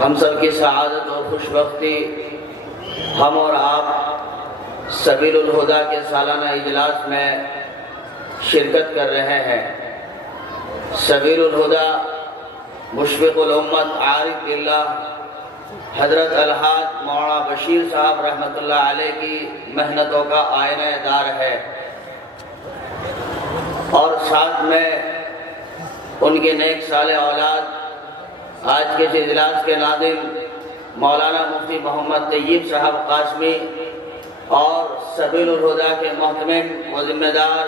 ہم سب کی سعادت اور خوش بختی ہم اور آپ سبیل الہدا کے سالانہ اجلاس میں شرکت کر رہے ہیں۔ سبیل الہدا مشفق الامت عارف باللہ حضرت الحاج مولانا بشیر صاحب رحمۃ اللہ علیہ کی محنتوں کا آئینہ دار ہے، اور ساتھ میں ان کے نیک صالح اولاد آج کے اس اجلاس کے ناظم مولانا مفتی محمد طیب صاحب قاسمی اور سبیل الہدا کے محتمم و ذمہ دار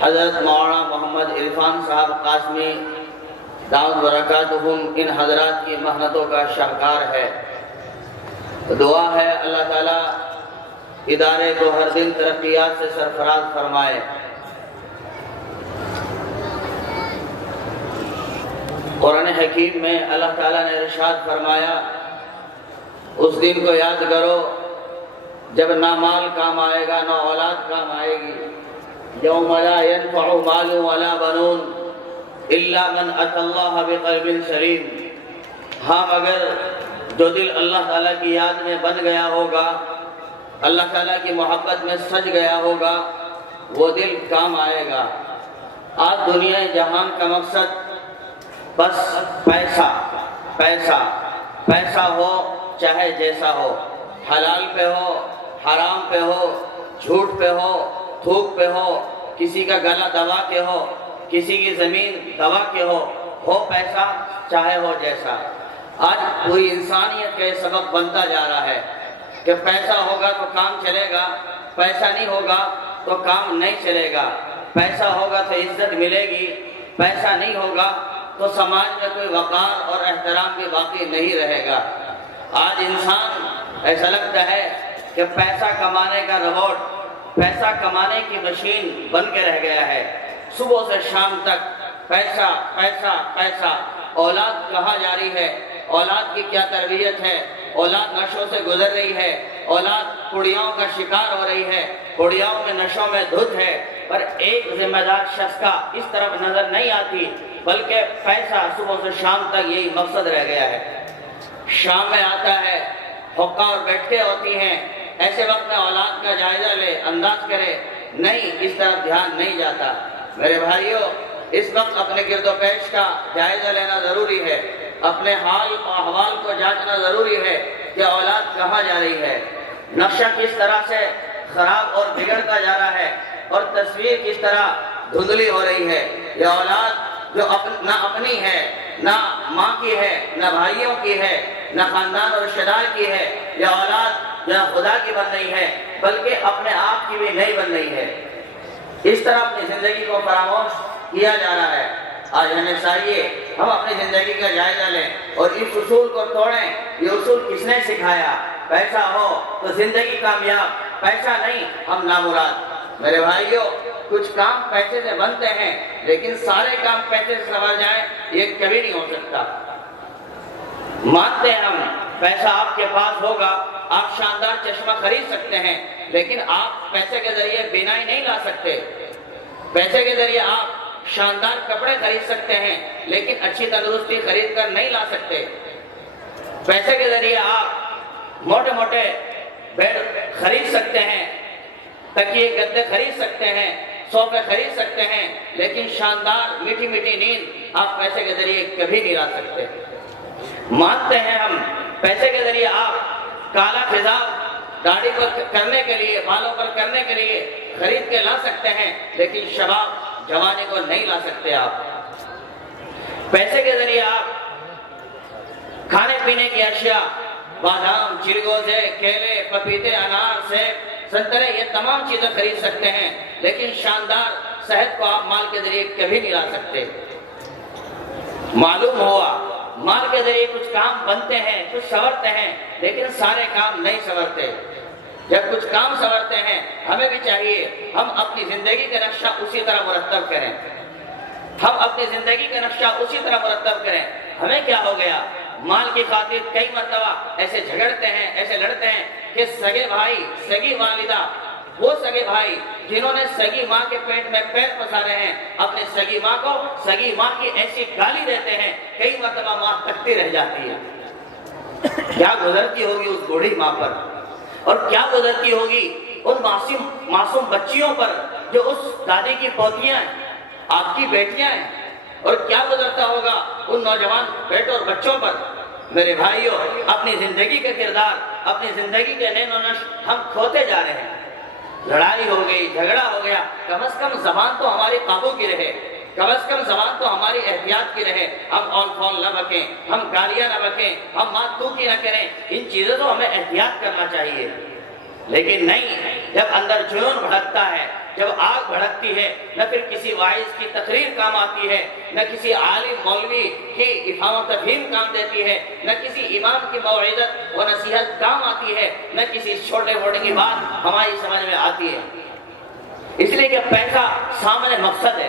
حضرت مولانا محمد عرفان صاحب قاسمی دعوت برکاتہم، ان حضرات کی محنتوں کا شاہکار ہے۔ دعا ہے اللہ تعالیٰ ادارے کو ہر دن ترقیات سے سرفراز فرمائے۔ قرآن حکیم میں اللہ تعالیٰ نے ارشاد فرمایا، اس دن کو یاد کرو جب نہ مال کام آئے گا نہ اولاد کام آئے گی۔ یوم لا ينفع مال ولا بنون الا من اتى الله بقلب سلیم۔ ہاں مگر جو دل اللہ تعالیٰ کی یاد میں بن گیا ہوگا، اللہ تعالیٰ کی محبت میں سج گیا ہوگا، وہ دل کام آئے گا۔ آج دنیا جہان کا مقصد بس پیسہ پیسہ پیسہ ہو، چاہے جیسا ہو، حلال پہ ہو، حرام پہ ہو، جھوٹ پہ ہو، تھوک پہ ہو، کسی کا گلا دبا کے ہو، کسی کی زمین دبا کے ہو پیسہ چاہے ہو جیسا۔ آج پوری انسانیت کا یہ سبق بنتا جا رہا ہے کہ پیسہ ہوگا تو کام چلے گا، پیسہ نہیں ہوگا تو کام نہیں چلے گا، پیسہ ہوگا تو عزت ملے گی، پیسہ نہیں ہوگا تو سماج میں کوئی وقار اور احترام بھی باقی نہیں رہے گا۔ آج انسان ایسا لگتا ہے کہ پیسہ کمانے کا روبوٹ، پیسہ کمانے کی مشین بن کے رہ گیا ہے۔ صبح سے شام تک پیسہ پیسہ پیسہ۔ اولاد کہاں جاری ہے، اولاد کی کیا تربیت ہے، اولاد نشوں سے گزر رہی ہے، اولاد پڑیاؤں کا شکار ہو رہی ہے، پڑیاؤں میں نشوں میں دھت ہے، پر ایک ذمہ دار شخص کا اس طرف نظر نہیں آتی، بلکہ پیسہ صبح سے شام تک یہی مقصد رہ گیا ہے۔ شام میں آتا ہے، حقہ اور بیٹھے ہوتی ہیں، ایسے وقت میں اولاد کا جائزہ لے، انداز کرے، نہیں، اس طرف دھیان نہیں جاتا۔ میرے بھائیوں، اس وقت اپنے گرد و پیش کا جائزہ لینا ضروری ہے، اپنے حال و احوال کو جاننا ضروری ہے کہ اولاد کہاں جا رہی ہے، نقشہ کس طرح سے خراب اور بگڑتا جا رہا ہے، اور تصویر کس طرح دھندلی ہو رہی ہے۔ یہ اولاد جو نہ اپنی ہے، نہ ماں کی ہے، نہ بھائیوں کی ہے، نہ خاندان اور رشتہ دار کی ہے، یہ اولاد نہ خدا کی بن رہی ہے بلکہ اپنے آپ کی بھی نہیں بن رہی ہے۔ اس طرح اپنی زندگی کو فراموش کیا جا رہا ہے۔ آج ہمیں چاہیے ہم اپنی زندگی کا جائزہ لیں اور اس اصول کو توڑیں۔ یہ اصول کس نے سکھایا؟ پیسہ ہو تو زندگی کامیاب، پیسہ نہیں ہم نامراد۔ میرے بھائیوں، کچھ کام پیسے سے بنتے ہیں، لیکن سارے کام پیسے سے سنور جائیں یہ کبھی نہیں ہو سکتا۔ مانتے ہیں ہم، پیسہ آپ کے پاس ہوگا، آپ شاندار چشمہ خرید سکتے ہیں، لیکن آپ پیسے کے ذریعے بینائی نہیں لا سکتے۔ پیسے کے ذریعے آپ شاندار کپڑے خرید سکتے ہیں، لیکن اچھی تندرستی خرید کر نہیں لا سکتے۔ پیسے کے ذریعے آپ موٹے موٹے بیڈ خرید سکتے ہیں، تکیے گدے خرید سکتے ہیں، صوفے خرید سکتے ہیں، لیکن شاندار میٹھی میٹھی نیند آپ پیسے کے ذریعے کبھی نہیں لا سکتے۔ مانتے ہیں ہم، پیسے کے ذریعے آپ کالا خضاب داڑھی پر کرنے کے لیے، بالوں پر کرنے کے لیے خرید کے لا سکتے ہیں، لیکن شباب جوانی کو نہیں لا سکتے۔ آپ پیسے کے ذریعے آپ کھانے پینے کی اشیاء، بادام، چلگوزے، کیلے، پپیتے، انار، سیب، سنترے، یہ تمام چیزیں خرید سکتے ہیں، لیکن شاندار صحت کو آپ مال کے ذریعے کبھی نہیں لا سکتے۔ معلوم ہوا مال کے ذریعے کچھ کام بنتے ہیں، کچھ سنورتے ہیں، لیکن سارے کام نہیں سنورتے۔ جب کچھ کام سنورتے ہیں، ہمیں بھی چاہیے ہم اپنی زندگی کا نقشہ اسی طرح مرتب کریں، ہم اپنی زندگی کا نقشہ اسی طرح مرتب کریں۔ ہمیں کیا ہو گیا؟ مال کی خاطر کئی مرتبہ ایسے جھگڑتے ہیں، ایسے لڑتے ہیں کہ سگے بھائی، سگی والدہ، وہ سگے بھائی جنہوں نے سگی ماں کے پیٹ میں پیر پسارے ہیں، اپنے سگی ماں کو سگی ماں کی ایسی گالی دیتے ہیں، کئی مرتبہ ماں تکتی رہ جاتی ہے۔ کیا گزرتی ہوگی اس بوڑھی ماں پر، اور کیا گزرتی ہوگی ان معصوم بچیوں پر جو اس دادی کی پوتیاں ہیں، آپ کی بیٹیاں ہیں، اور کیا گزرتا ہوگا ان نوجوان بیٹوں اور بچوں پر۔ میرے بھائیوں، اپنی زندگی کا کردار، اپنی زندگی کے نین و نشو ہم کھوتے جا رہے ہیں۔ لڑائی ہو گئی، جھگڑا ہو گیا، کم از کم زبان تو ہماری قابو کی رہے، کم از کم زبان تو ہماری احتیاط کی رہے، ہم اول فول نہ بکیں، ہم گالیاں نہ بکیں، ہم ماں تو کی نہ کریں، ان چیزوں تو ہمیں احتیاط کرنا چاہیے۔ لیکن نہیں، جب اندر جنون بھڑکتا ہے، جب آگ بھڑکتی ہے، نہ پھر کسی واعظ کی تقریر کام آتی ہے، نہ کسی عالم مولوی کی افہام و تفہیم کام دیتی ہے، نہ کسی امام کی موعظت و نصیحت کام آتی ہے، نہ کسی چھوٹے موٹے کی بات ہماری سمجھ میں آتی ہے، اس لیے کہ پیسہ سامنے مقصد ہے۔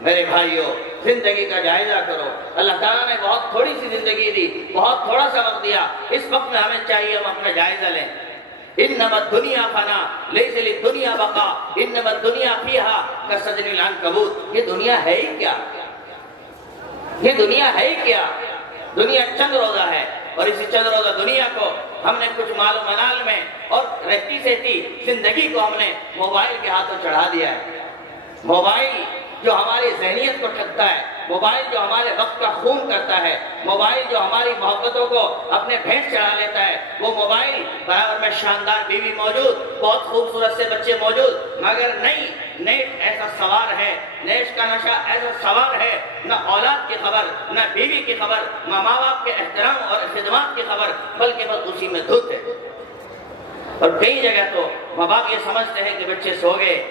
میرے بھائیوں، زندگی کا جائزہ کرو۔ اللہ تعالیٰ نے بہت تھوڑی سی زندگی دی، بہت تھوڑا سا وقت دیا، اس وقت میں ہمیں چاہیے ہم اپنا جائزہ لیں۔ انما الدنیا فنا لیس للدنیا بقا انما الدنیا فیہا کسجن العنکبوت۔ یہ دنیا ہے ہی کیا؟ یہ دنیا ہے ہی کیا؟ دنیا چند روزہ ہے، اور اسی چند روزہ دنیا کو ہم نے کچھ مال و منال میں اور رہتی سہتی زندگی کو ہم نے موبائل کے ہاتھوں چڑھا دیا ہے۔ موبائل جو ہماری ذہنیت کو ٹھگتا ہے، موبائل جو ہمارے وقت کا خون کرتا ہے، موبائل جو ہماری محبتوں کو اپنے بھینس چڑھا لیتا ہے، وہ موبائل برابر میں شاندار بیوی موجود، بہت خوبصورت سے بچے موجود، مگر نہیں، نیٹ ایسا سوار ہے، نیٹ کا نشہ ایسا سوار ہے، نہ اولاد کی خبر، نہ بیوی کی خبر، نہ ماں باپ کے احترام اور خدمات کی خبر، بلکہ بس اسی میں دھت ہے۔ اور کئی جگہ تو ماں باپ یہ سمجھتے ہیں کہ بچے سو گئے،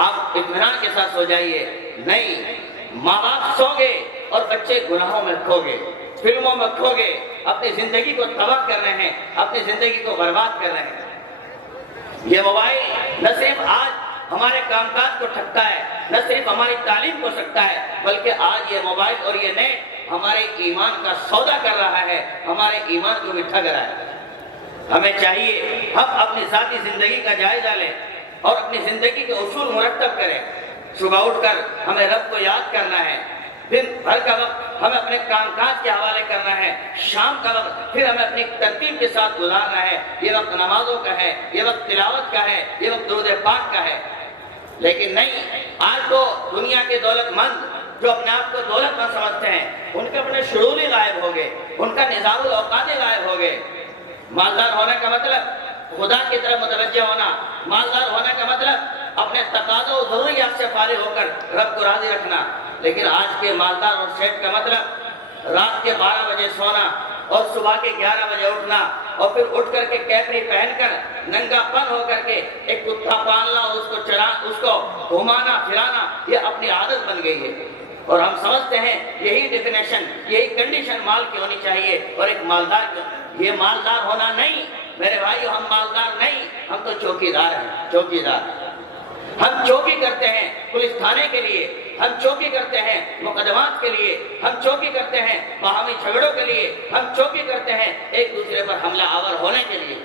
آپ اطمینان کے ساتھ سو جائیے، نہیں، ماں باپ سو گئے اور بچے گناہوں میں کھو گئے، فلموں میں کھو گئے، اپنی زندگی کو تباہ کر رہے ہیں، اپنی زندگی کو برباد کر رہے ہیں۔ یہ موبائل نہ صرف آج ہمارے کام کاج کو ٹھگتا ہے، نہ صرف ہماری تعلیم کو سکتا ہے، بلکہ آج یہ موبائل اور یہ نیٹ ہمارے ایمان کا سودا کر رہا ہے، ہمارے ایمان کو بھی ٹھگ رہا ہے۔ ہمیں چاہیے ہم اپنی ذاتی زندگی کا جائزہ لیں اور اپنی زندگی کے اصول مرتب کریں۔ صبح اٹھ کر ہمیں رب کو یاد کرنا ہے، دن بھر کا وقت ہمیں اپنے کام کاج کے حوالے کرنا ہے، شام کا وقت پھر ہمیں اپنی ترتیب کے ساتھ گزارنا ہے۔ یہ وقت نمازوں کا ہے، یہ وقت تلاوت کا ہے، یہ وقت درود پاک کا ہے۔ لیکن نہیں، آج تو دنیا کے دولت مند جو اپنے آپ کو دولت مند سمجھتے ہیں، ان کے اپنے شعور ہی غائب ہو گئے، ان کا نظام الاوقات غائب ہو گئے۔ مالدار ہونے کا مطلب خدا کی طرف متوجہ ہونا، مالدار ہونے کا مطلب اپنے تقاضوں و ضروریات سے فارغ ہو کر رب کو راضی رکھنا۔ لیکن آج کے مالدار اور سیٹ کا مطلب رات کے 12 بجے سونا اور صبح کے 11 بجے اٹھنا، اور پھر اٹھ کر کے کیپری پہن کر ننگا پن ہو کر کے ایک کتا پالنا، اس کو گھمانا پھرانا، یہ اپنی عادت بن گئی ہے۔ اور ہم سمجھتے ہیں یہی ڈیفینیشن، یہی کنڈیشن مال کی ہونی چاہیے اور ایک مالدار کی۔ یہ مالدار ہونا نہیں میرے بھائیو، ہم مالدار نہیں، ہم تو چوکیدار ہیں، چوکیدار۔ ہم چوکی کرتے ہیں پولیس تھانے کے لیے، ہم چوکی کرتے ہیں مقدمات کے لیے، ہم چوکی کرتے ہیں باہمی جھگڑوں کے لیے، ہم چوکی کرتے ہیں ایک دوسرے پر حملہ آور ہونے کے لیے۔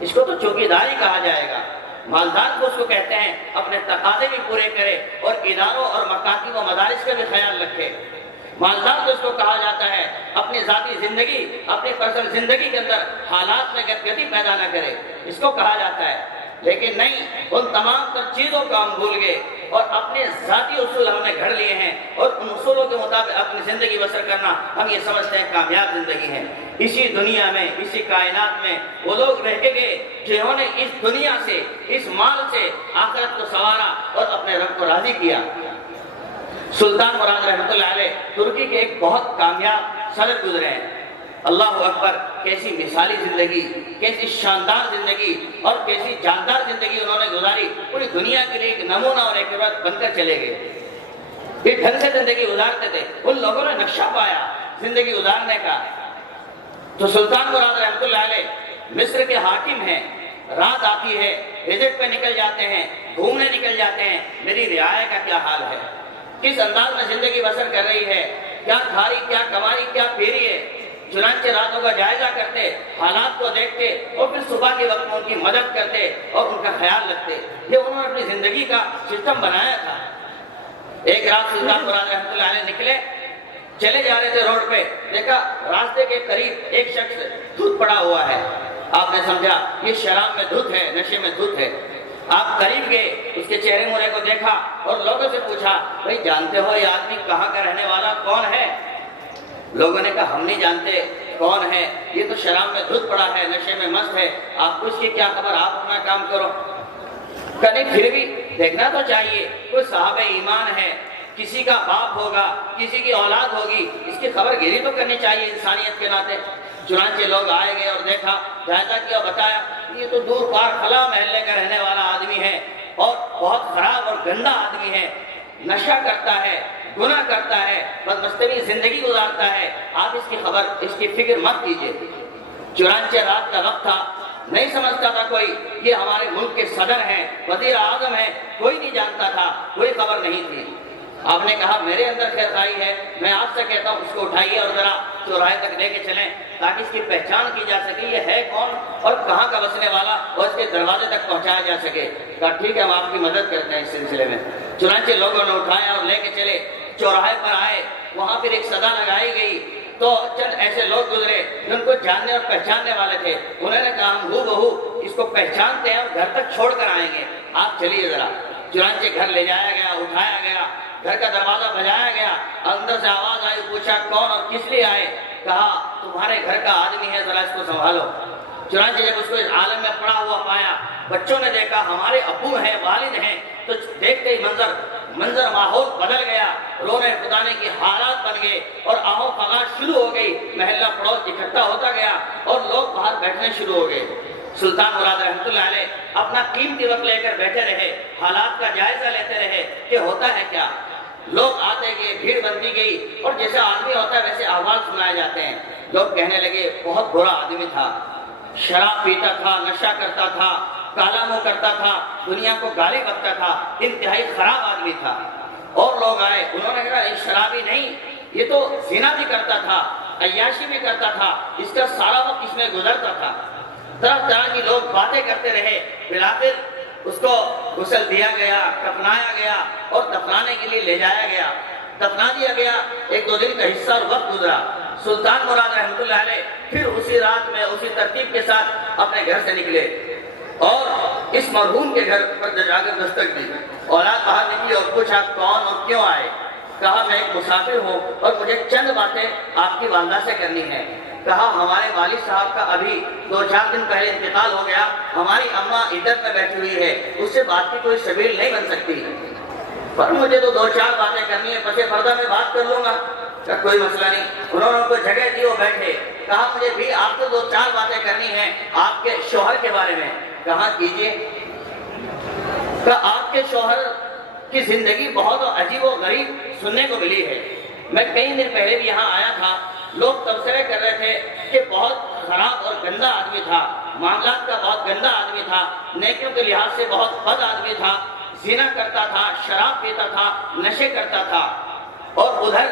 اس کو تو چوکیداری کہا جائے گا۔ مالدار کو اس کو کہتے ہیں اپنے تقاضے بھی پورے کرے اور اداروں اور مکاتب و مدارس کا بھی خیال رکھے۔ مالدار کو اس کو کہا جاتا ہے اپنی ذاتی زندگی، اپنی پرسنل زندگی کے اندر حالات میں گدگدی پیدا نہ کرے، اس کو کہا جاتا ہے۔ لیکن نہیں، ان تمام تر چیزوں کو ہم بھول گئے اور اپنے ذاتی اصول ہم نے گھڑ لیے ہیں، اور ان اصولوں کے مطابق اپنی زندگی بسر کرنا ہم یہ سمجھتے ہیں کامیاب زندگی ہے۔ اسی دنیا میں، اسی کائنات میں وہ لوگ رہ کے گئے جنہوں نے اس دنیا سے، اس مال سے آخرت کو سنوارا اور اپنے رب کو راضی کیا۔ سلطان مراد رحمۃ اللہ علیہ ترکی کے ایک بہت کامیاب صدر گزرے ہیں۔ اللہ اکبر، کیسی مثالی زندگی، کیسی شاندار زندگی اور کیسی جاندار زندگی انہوں نے گزاری، پوری دنیا کے لیے ایک نمونہ اور ایک عبرت بن کر چلے گئے۔ یہ ڈھنگ سے زندگی گزارتے تھے، ان لوگوں نے نقشہ پایا زندگی گزارنے کا۔ تو سلطان مراد رحمۃ اللہ علیہ مصر کے حاکم ہیں، رات آتی ہے، وزٹ پہ نکل جاتے ہیں، گھومنے نکل جاتے ہیں، میری رعایا کا کیا حال ہے، کس انداز میں زندگی بسر کر رہی ہے، کیا کھاری، کیا کماری، کیا پھیری ہے۔ چنانچہ راتوں کا جائزہ کرتے، حالات کو دیکھتے اور پھر صبح کے وقت ان کی مدد کرتے اور ان کا خیال رکھتے۔ یہ انہوں نے اپنی زندگی کا سسٹم بنایا تھا۔ ایک رات سلطان مراد رحمۃ اللہ علیہ نکلے چلے جا رہے تھے روڈ پہ، دیکھا راستے کے قریب ایک شخص دھت پڑا ہوا ہے۔ آپ نے سمجھا یہ شراب میں دھت ہے، نشے میں دھت ہے۔ آپ قریب گئے، اس کے چہرے مہرے کو دیکھا اور لوگوں سے پوچھا بھائی جانتے ہو یہ آدمی کہاں کا رہنے والا کون ہے؟ لوگوں نے کہا ہم نہیں جانتے کون ہے، یہ تو شراب میں دھت پڑا ہے، نشے میں مست ہے، آپ کو اس کی کیا خبر، آپ اپنا کام کرو۔ کہیں پھر بھی دیکھنا تو چاہیے، کوئی صاحب ایمان ہے، کسی کا باپ ہوگا، کسی کی اولاد ہوگی، اس کی خبر گیری تو کرنی چاہیے انسانیت کے ناطے۔ چنانچہ لوگ آئے گئے اور دیکھا، جائزہ کیا، بتایا یہ تو دور پار خلا محلے کا رہنے والا آدمی ہے اور بہت خراب اور گندا آدمی ہے، نشہ کرتا ہے، گناہ کرتا ہے، بدمستوی زندگی گزارتا ہے، آپ اس کی خبر، اس کی فکر مت کیجیے۔ چنانچہ رات کا وقت تھا، نہیں سمجھتا تھا کوئی یہ ہمارے ملک کے صدر ہیں، وزیر اعظم ہیں، کوئی نہیں جانتا تھا، کوئی خبر نہیں تھی۔ آپ نے کہا میرے اندر خیر خواہی ہے، میں آپ سے کہتا ہوں اس کو اٹھائیے اور ذرا چوراہے تک لے کے چلیں تاکہ اس کی پہچان کی جا سکے یہ ہے کون اور کہاں کا بسنے والا، اور اس کے دروازے تک پہنچایا جا سکے۔ کہا ٹھیک ہے ہم آپ کی مدد کرتے ہیں اس سلسلے میں۔ چنانچہ لوگوں نے اٹھایا اور لے کے چلے، چوراہے پر آئے، وہاں پھر ایک صدا لگائی گئی تو چند ایسے لوگ گزرے جن کو جاننے اور پہچاننے والے تھے، انہوں نے کہا ہم ہو بہو اس کو پہچانتے ہیں اور گھر تک چھوڑ کر آئیں گے، آپ چلیے ذرا۔ چنانچہ گھر لے جایا گیا، اٹھایا گیا، گھر کا دروازہ بجایا گیا، اندر سے آواز آئی، پوچھا کون اور کس لیے آئے؟ کہا تمہارے گھر کا آدمی ہے، ذرا اس کو سنبھالو۔ چنانچہ جب اس کو اس عالم میں پڑا ہوا پایا، بچوں نے دیکھا ہمارے ابو ہیں، والد ہیں، تو دیکھتے ہی منظر ماحول بدل گیا، رونے پتانے کی حالات بن گئے اور آہو فغاش شروع ہو گئی، محلہ پڑوس اکٹھا ہوتا گیا اور لوگ باہر بیٹھنے شروع ہو گئے۔ سلطان مراد رحمۃ اللہ علیہ اپنا قیمتی وقت لے کر بیٹھے رہے، حالات کا جائزہ لیتے رہے کہ ہوتا ہے کیا۔ لوگ آتے گئے، بھیڑ بنتی گئی اور جیسے آدمی ہوتا ہے ویسے احوال سنائے جاتے ہیں۔ لوگ کہنے لگے بہت برا آدمی تھا، شراب پیتا تھا، نشہ کرتا تھا، کالا منہ کرتا تھا، دنیا کو گالی بکتا تھا، انتہائی خراب آدمی تھا۔ اور لوگ آئے، انہوں نے کہا یہ شرابی نہیں، یہ تو زنا بھی کرتا تھا، عیاشی بھی کرتا تھا، اس کا سارا وقت اس میں گزرتا تھا۔ طرح طرح کی لوگ باتیں کرتے رہے، بالآخر اس کو غسل دیا گیا، کفنایا گیا اور دفنانے کے لیے لے جایا گیا، دفنا دیا گیا۔ ایک دو دن کا حصہ اور وقت گزرا، سلطان مراد رحمۃ اللہ علیہ پھر اسی رات میں اسی ترتیب کے ساتھ اپنے گھر سے نکلے اور اس مرحوم کے گھر پر جا کر دستک دی۔ اولاد باہر نکلی اور پوچھا کون اور کیوں آئے؟ کہا میں ایک مسافر ہوں اور مجھے چند باتیں آپ کی والدہ سے کرنی ہے۔ کہا ہمارے والد صاحب کا ابھی 2-4 دن پہلے انتقال ہو گیا، ہماری اماں عدت میں بیٹھی ہوئی ہے، اس سے بات کی کوئی سبیل نہیں بن سکتی، پر مجھے تو 2-4 باتیں کرنی ہے، پس پردہ میں بات کر لوں گا۔ کہا کوئی مسئلہ نہیں۔ انہوں نے ان کو جگہ دی اور بیٹھے۔ کہا مجھے بھی آپ کو 2-4 باتیں کرنی ہیں آپ کے شوہر کے بارے میں۔ کہا کیجئے۔ کہا آپ کے شوہر کی زندگی بہت عجیب و غریب سننے کو ملی ہے، میں کئی دن پہلے بھی یہاں آیا تھا، لوگ تبصرے کر رہے تھے کہ بہت خراب اور گندا آدمی تھا، معاملات کا بہت گندا آدمی تھا، نیکیوں کے لحاظ سے بہت بد آدمی تھا، زنا کرتا تھا، شراب پیتا تھا، نشے کرتا تھا۔ اور ادھر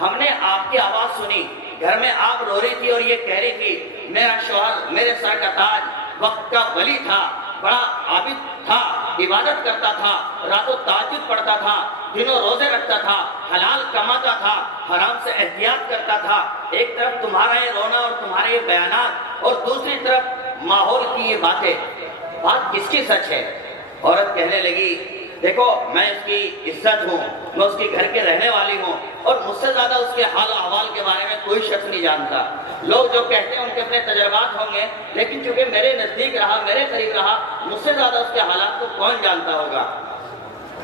ہم نے آپ کی آواز سنی، گھر میں آپ رو رہی تھی اور یہ کہہ رہی تھی میرا شوہر میرے سر کا تاج، وقت کا ولی تھا، بڑا عابد تھا، عبادت کرتا تھا، راتوں تہجد پڑھتا تھا، دنوں روزے رکھتا تھا، حلال کماتا تھا، حرام سے احتیاط کرتا تھا۔ ایک طرف تمہارا یہ رونا اور تمہارے یہ بیانات اور دوسری طرف ماحول کی یہ باتیں، بات کس کی سچ ہے؟ عورت کہنے لگی دیکھو میں اس کی عزت ہوں، میں اس کے گھر کے رہنے والی ہوں اور مجھ سے زیادہ اس کے حال احوال کے بارے میں کوئی شخص نہیں جانتا۔ لوگ جو کہتے ہیں ان کے اپنے تجربات ہوں گے، لیکن چونکہ میرے نزدیک رہا، میرے قریب رہا، مجھ سے زیادہ اس کے حالات کو کون جانتا ہوگا۔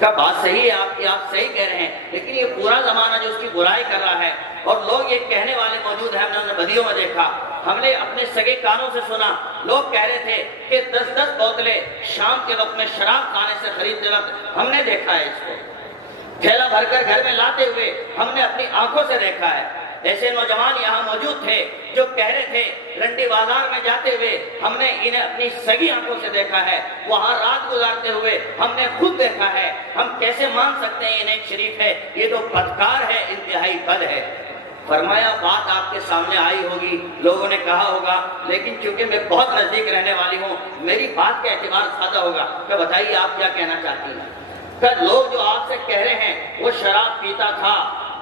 کا بات صحیح ہے آپ کی، آپ صحیح کہہ رہے ہیں، لیکن یہ پورا زمانہ جو اس کی برائی کر رہا ہے اور لوگ یہ کہنے والے موجود ہیں، ہم نے بدیوں میں دیکھا، ہم نے اپنے سگے کانوں سے سنا، لوگ کہہ رہے تھے کہ 10-10 بوتلیں شام کے وقت میں شراب خانے سے خریدتے وقت ہم نے دیکھا ہے اس کو، تھیلا بھر کر گھر میں لاتے ہوئے ہم نے اپنی آنکھوں سے دیکھا ہے۔ ایسے نوجوان یہاں موجود تھے جو کہہ رہے تھے رنڈی بازار میں جاتے ہوئے ہم نے انہیں اپنی سگی آنکھوں سے دیکھا ہے، وہاں رات گزارتے ہوئے ہم نے خود دیکھا ہے۔ ہم کیسے مان سکتے ہیں یہ نیک شریف ہے؟ یہ تو بدکار ہے، انتہائی بد ہے۔ فرمایا بات آپ کے سامنے آئی ہوگی، لوگوں نے کہا ہوگا، لیکن چونکہ میں بہت نزدیک رہنے والی ہوں میری بات کا اعتبار زیادہ ہوگا۔ کہ بتائیے آپ کیا کہنا چاہتی ہیں؟ کہ لوگ جو آپ سے کہہ رہے ہیں وہ شراب پیتا تھا،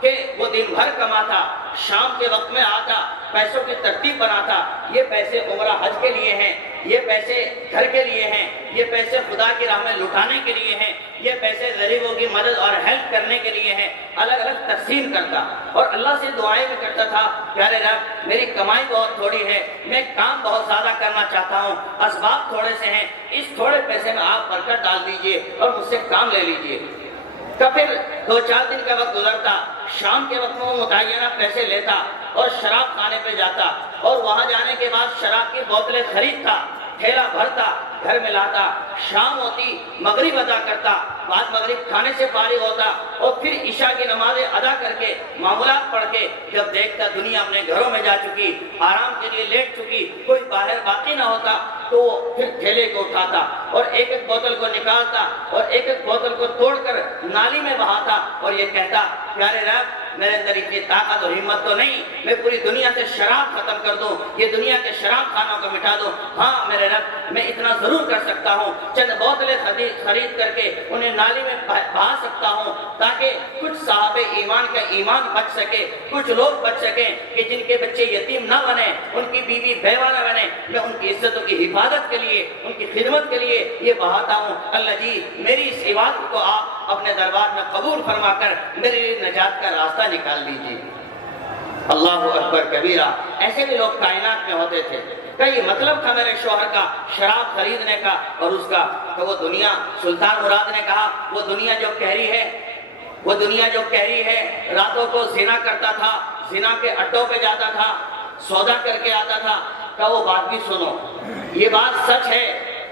کہ وہ دن بھر کماتا، شام کے وقت میں آتا، پیسوں کی ترتیب بناتا۔ یہ پیسے عمرہ حج کے لیے ہیں، یہ پیسے گھر کے لیے ہیں، یہ پیسے خدا کی راہ میں لٹانے کے لیے ہیں، یہ پیسے غریبوں کی مدد اور ہیلپ کرنے کے لیے ہیں۔ الگ الگ تقسیم کرتا اور اللہ سے دعائیں بھی کرتا تھا، پیارے رب میری کمائی بہت تھوڑی ہے، میں کام بہت زیادہ کرنا چاہتا ہوں، اسباب تھوڑے سے ہیں، اس تھوڑے پیسے میں آپ برکت ڈال دیجئے اور مجھ سے کام لے لیجئے۔ تو پھر 2-4 دن کا وقت گزرتا، شام کے وقت میں وہ متعینہ پیسے لیتا اور شراب کھانے پہ جاتا، اور وہاں جانے کے بعد شراب کی بوتلیں خریدتا، تھیلا بھرتا، گھر میں لاتا، شام ہوتی مغرب ادا کرتا، بعد مغرب کھانے سے فارغ ہوتا اور پھر عشاء کی نمازیں ادا کر کے معمولات پڑھ کے جب دیکھتا دنیا اپنے گھروں میں جا چکی، آرام کے لیے لیٹ چکی، کوئی باہر باقی نہ ہوتا، تو پھر تھیلے کو اٹھاتا اور ایک ایک بوتل کو نکالتا اور ایک ایک بوتل کو توڑ کر نالی میں بہاتا اور یہ کہتا، پیارے رب میرے اندر اتنی طاقت اور ہمت تو نہیں میں پوری دنیا سے شراب ختم کر دوں، یہ دنیا کے شراب خانوں کو مٹا دوں، ہاں میرے رب میں اتنا ضرور کر سکتا ہوں، چند بوتلیں خرید کر کے انہیں نالی میں بہا سکتا ہوں تاکہ کچھ صاحب ایمان کا ایمان بچ سکے، کچھ لوگ بچ سکیں کہ جن کے بچے یتیم نہ بنے، ان کی بیوی بیوہ نہ بنے، میں ان کی عزتوں کی حفاظت کے لیے، ان کی خدمت کے لیے یہ بہاتا ہوں۔ اللہ جی میری اس عبادت کو آپ اپنے دربار میں قبول فرما کر میرے لیے نجات کا راستہ نکال دیجیے۔ اللہ اکبر کبیرہ۔ ایسے بھی لوگ کائنات میں ہوتے تھے۔ کئی مطلب تھا میرے شوہر کا شراب خریدنے کا اور اس کا، تو وہ دنیا، سلطان مراد نے کہا وہ دنیا جو کہری ہے، وہ دنیا جو کہری ہے، راتوں کو زنا کرتا تھا، زنا کے اڈوں پہ جاتا تھا، سودا کر کے آتا تھا۔ کہا وہ بات بھی سنو، یہ بات سچ ہے،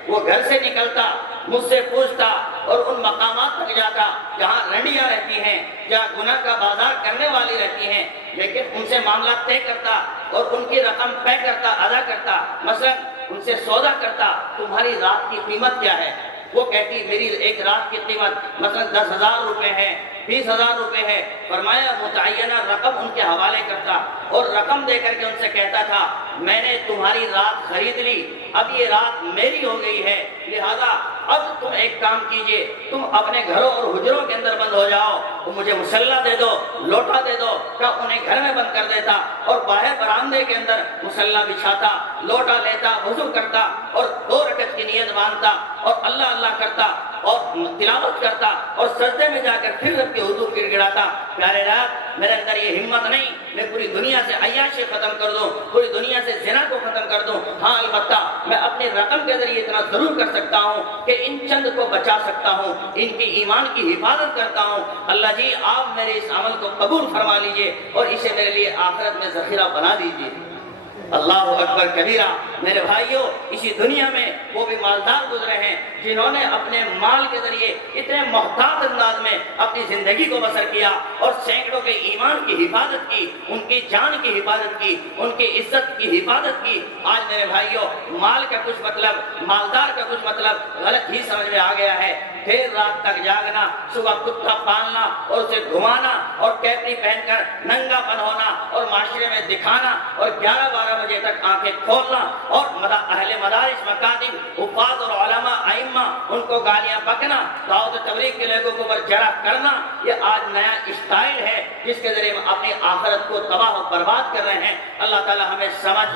وہ گھر سے نکلتا، مجھ سے پوچھتا اور ان مقامات تک جاتا جہاں رنڈیاں رہتی ہیں، جہاں گناہ کا بازار کرنے والی رہتی ہیں، لیکن ان سے معاملات طے کرتا اور ان کی رقم طے کرتا، ادا کرتا۔ مثلا ان سے سودا کرتا، تمہاری رات کی قیمت کیا ہے؟ وہ کہتی میری ایک رات کی قیمت مثلا 10,000 روپے ہے، 20,000 روپے ہے۔ فرمایا متعینہ رقم ان کے حوالے کرتا اور رقم دے کر کے ان سے کہتا تھا میں نے تمہاری رات خرید لی، اب یہ رات میری ہو گئی ہے، لہذا اب تم ایک کام کیجئے، تم اپنے گھروں اور حجروں کے اندر بند ہو جاؤ، مجھے مسلح دے دو، لوٹا دے دو۔ کہ انہیں گھر میں بند کر دیتا اور باہر برآمدے کے اندر مسلح بچھاتا، لوٹا لیتا، وضو کرتا اور 2 رکعت کی نیت باندھتا اور اللہ اللہ کرتا اور تلاوت کرتا اور سجدے میں جا کر پھر رب کے حضور گڑ گڑاتا۔ پیارے رب میرے اندر یہ ہمت نہیں میں پوری دنیا سے عیاشی ختم کر دوں، پوری دنیا سے زنا کو ختم کر دوں، ہاں البتہ میں اپنی رقم کے ذریعے اتنا ضرور کر سکتا ہوں کہ ان چند کو بچا سکتا ہوں، ان کی ایمان کی حفاظت کرتا ہوں۔ اللہ جی آپ میرے اس عمل کو قبول فرما لیجئے اور اسے میرے لیے آخرت میں ذخیرہ بنا دیجئے۔ اللہ اکبر کبیرہ۔ میرے بھائیوں اسی دنیا میں وہ بھی مالدار گزرے ہیں جنہوں نے اپنے مال کے ذریعے اتنے محتاط انداز میں اپنی زندگی کو بسر کیا اور سینکڑوں کے ایمان کی حفاظت کی، ان کی جان کی حفاظت کی، ان کی عزت کی حفاظت کی۔ آج میرے بھائیوں مال کا کچھ مطلب، مالدار کا کچھ مطلب غلط ہی سمجھ میں آ گیا ہے۔ دیر رات تک جاگنا، صبح کتا پالنا اور اسے گھمانا اور کیپری پہن کر ننگا پن ہونا اور معاشرے میں دکھانا اور 11-12 بجے تک آنکھیں کھولنا اور اہل مدارس، مکاتب، حفاظ اور علماء، ائمہ ان کو گالیاں بکنا، دعوت و تبلیغ کے لوگوں کو برجڑا کرنا، یہ آج نیا اسٹائل ہے جس کے ذریعے ہم اپنی آخرت کو تباہ و برباد کر رہے ہیں۔ اللہ تعالی ہمیں سمجھ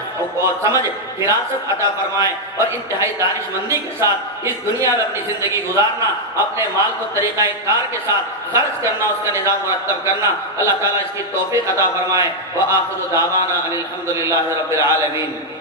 فراست عطا فرمائے اور انتہائی دانش مندی کے ساتھ اس دنیا میں اپنی زندگی گزارنا، اپنے مال کو طریقہ کار کے ساتھ خرچ کرنا، اس کا نظام مرتب کرنا، اللہ تعالیٰ اس کی توفیق عطا فرمائے۔ وآخر دعوانا ان الحمد للہ رب العالمین۔